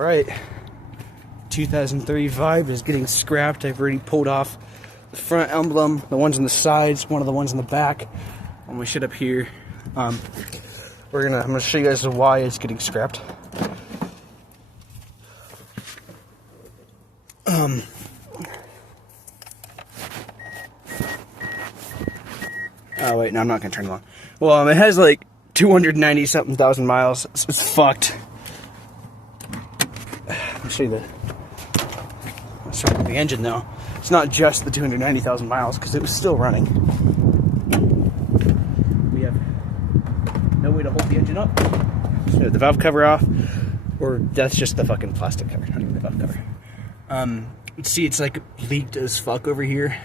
Alright, 2003 Vibe is getting scrapped. I've already pulled off the front emblem, the ones on the sides, one of the ones in the back. On my shit up here. I'm gonna show you guys why it's getting scrapped. Oh wait, no, I'm not gonna turn it on. Well, it has like 290 something thousand miles. It's fucked. I'll show you the engine though. It's not just the 290,000 miles because it was still running. We have no way to hold the engine up. So we have the valve cover off, or that's just the fucking plastic cover, not even the valve cover. See, it's like leaked as fuck over here.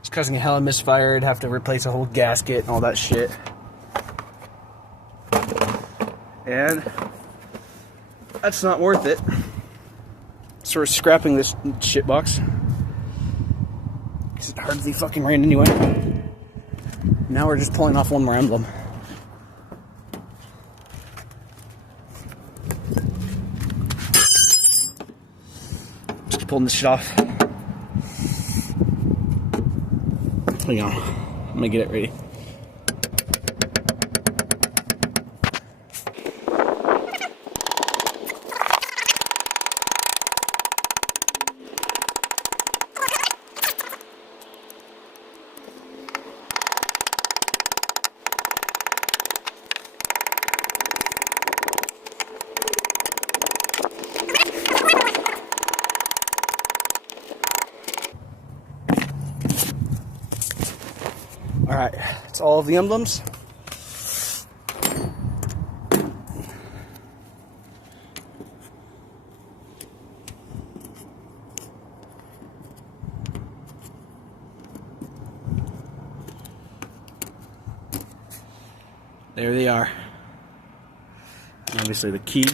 It's causing a hell of a misfire. I'd have to replace a whole gasket and all that shit. And that's not worth it. So we're scrapping this shit box. Because it hardly fucking ran anyway. Now we're just pulling off one more emblem. Just pulling this shit off. Hang on. I'm gonna get it ready. Alright, that's all of the emblems. There they are. And obviously the key.